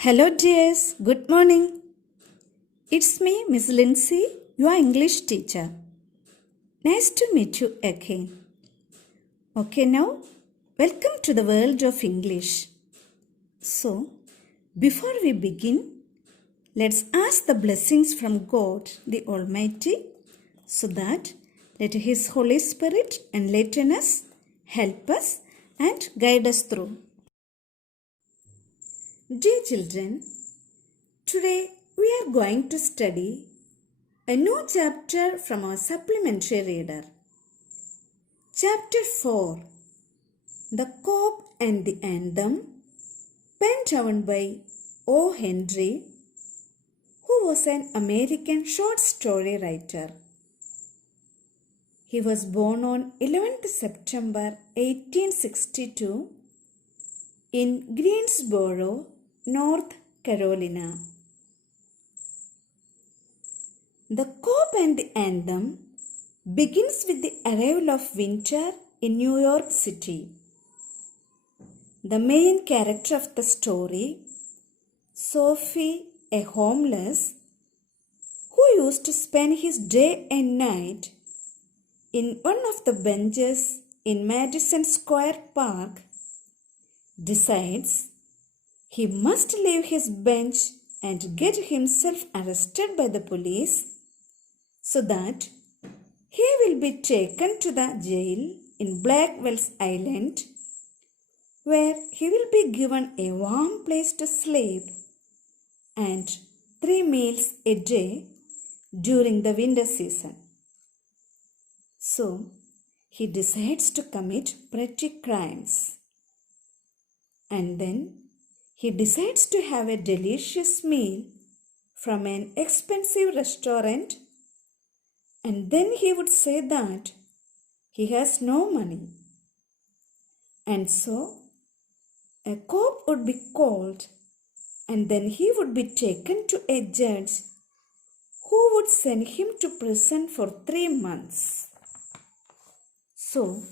Hello dears, good morning. It's me, Miss Lincy, your English teacher. Nice to meet you again. Okay, now welcome to the world of English. So, before we begin, let's ask the blessings from God the Almighty so that let His Holy Spirit enlighten us, help us, and guide us through. Dear children, today we are going to study a new chapter from our supplementary reader. Chapter 4, The Cob and the Anthem, penned down by O. Henry, who was an American short story writer. He was born on 11th September 1862 in Greensboro, North Carolina. The Cob and the Anthem begins with the arrival of winter in New York City. The main character of the story, Sophie, a homeless, who used to spend his day and night in one of the benches in Madison Square Park, decides he must leave his bench and get himself arrested by the police so that he will be taken to the jail in Blackwell's Island, where he will be given a warm place to sleep and 3 meals a day during the winter season. So, he decides to commit petty crimes. And then he decides to have a delicious meal from an expensive restaurant, and then he would say that he has no money. And so a cob would be called, and then he would be taken to a judge who would send him to prison for 3 months. So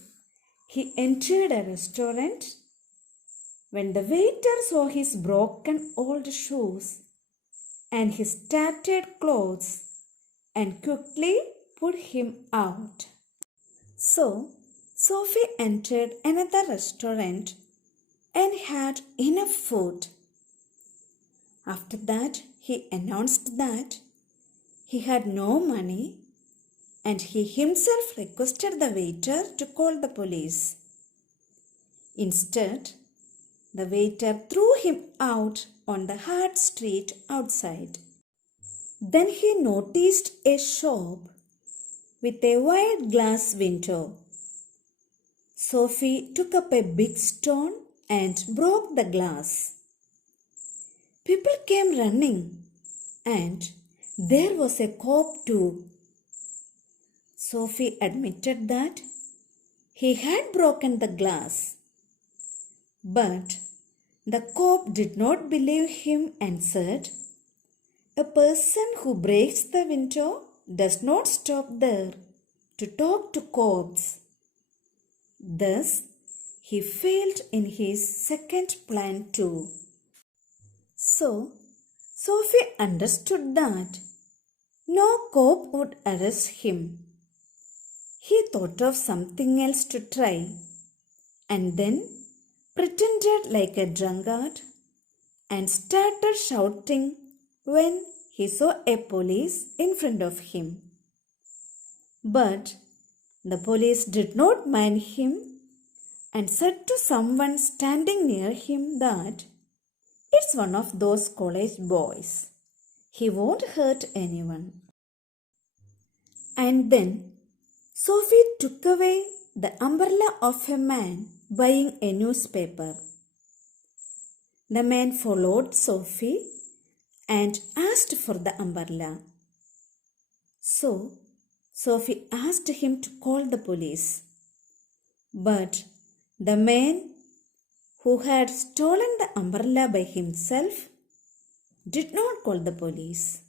he entered a restaurant. When the waiter saw his broken old shoes and his tattered clothes and quickly put him out. So Sophie entered another restaurant and had enough food. After that, he announced that he had no money and he himself requested the waiter to call the police. Instead, the waiter threw him out on the hard street outside. Then he noticed a shop with a wide glass window. Sophie took up a big stone and broke the glass. People came running, and there was a cob too. Sophie admitted that he had broken the glass. But the cob did not believe him and said, "A person who breaks the window does not stop there to talk to cobs." Thus, he failed in his second plan too. So, Sophie understood that no cob would arrest him. He thought of something else to try and then pretended like a drunkard and started shouting when he saw a police in front of him. But the police did not mind him and said to someone standing near him that it's one of those college boys. He won't hurt anyone. And then Sophie took away the umbrella of a man buying a newspaper. The man followed Sophie and asked for the umbrella. So Sophie asked him to call the police. But the man who had stolen the umbrella by himself did not call the police.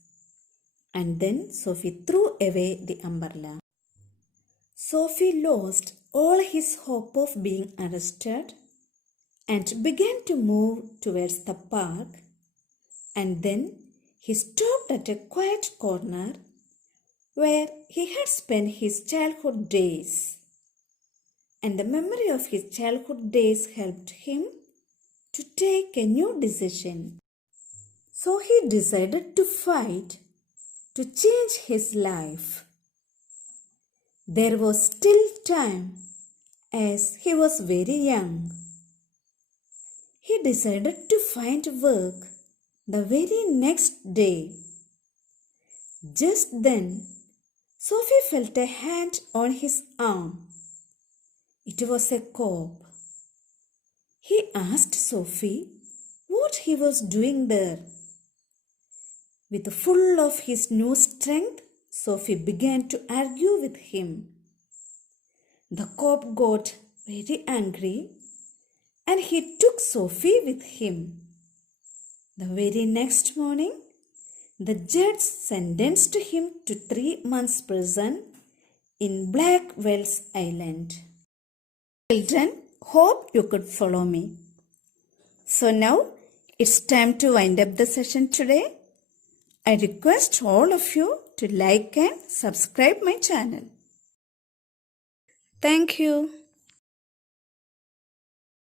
And then Sophie threw away the umbrella. Sophie lost all his hope of being arrested and began to move towards the park and then he stopped at a quiet corner where he had spent his childhood days. And the memory of his childhood days helped him to take a new decision. So he decided to fight to change his life. There was still time as he was very young. He decided to find work the very next day. Just then, Sophie felt a hand on his arm. It was a cop. He asked Sophie what he was doing there. With full of his new strength, Sophie began to argue with him. The cop got very angry and he took Sophie with him. The very next morning, the judge sentenced him to 3 months prison in Blackwell's Island. Children, hope you could follow me. So now it's time to wind up the session today. I request all of you to like and subscribe my channel. Thank you.